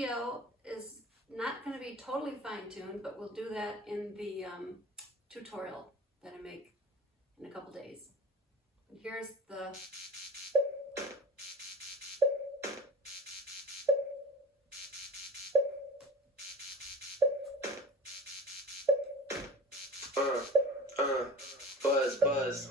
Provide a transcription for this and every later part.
video is not going to be totally fine-tuned, but we'll do that in the tutorial that I make in a couple days. And here's the buzz, buzz.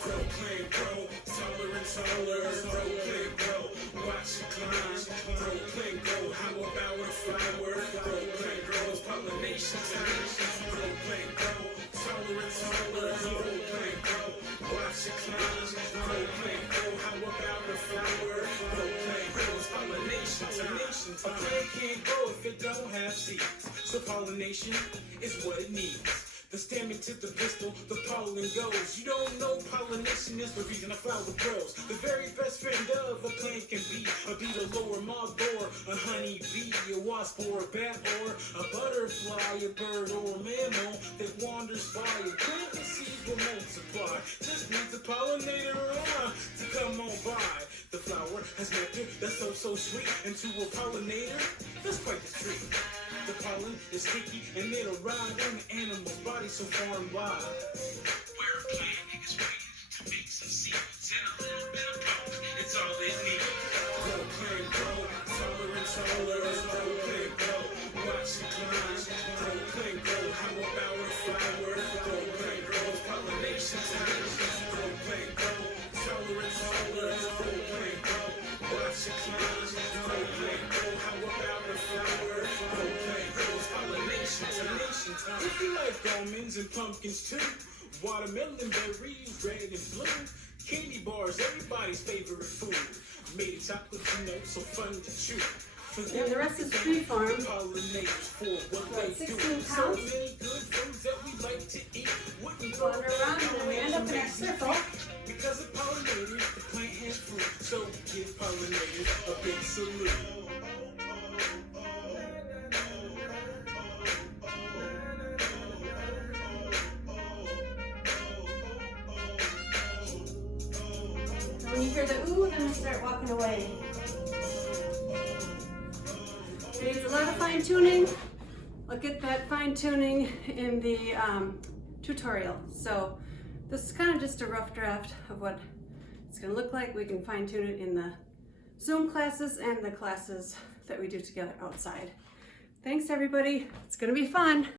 Grow, plant, grow, taller and taller. Grow, plant, grow, watch it climb. Grow, plant, grow, how about a flower? Grow, plant, grow, it's pollination time. Grow, plant, grow, taller and taller. Grow, plant, grow, watch it climb. Grow, plant, grow, how about a flower? Grow, plant, grow, it's pollination time. A plant can't grow if it don't have seeds. So pollination is what it needs. The stem into the pistil, the pollen goes. You don't know pollination is the reason a flower grows. The very best friend of a plant can be a beetle or a moth or a honey bee, a wasp or a bat or a butterfly, a bird or a mammal that wanders by. A plant and seeds will multiply. Just needs a pollinator to come on by. The flower has nectar that's so sweet, and to a pollinator, that's quite the treat. The pollen is sticky and it'll ride on the animal's body so far and wide. Where a plant is waiting to make some seeds and a little bit of pollen, it's all it needs. Grow, plant, grow, taller and taller. Grow, plant, grow, watch it climb. Grow, plant, grow, how about a flower? Grow, plant, grow, it's pollination time. Grow, plant, grow, taller and taller. Grow, plant, grow, watch it climb. Grow, plant, grow, how about a flower? Grow, plant, grow, it's pollination time. If you like almonds and pumpkins too, watermelon, berries, red and blue, candy bars, everybody's favorite food. Made of chocolate, so fun to chew. And the rest is tree farm. Pollinators for what they 16 do. So pounds. many good foods that we like to eat. Wouldn't Wander around and then we end up in a circle. because of pollinators, the plant and fruit. So give pollinators a big salute. When you hear the ooh, then we start walking away. It needs a lot of fine tuning. I'll get that fine tuning in the tutorial. So this is kind of just a rough draft of what it's going to look like. We can fine tune it in the Zoom classes and the classes that we do together outside. Thanks everybody. It's going to be fun.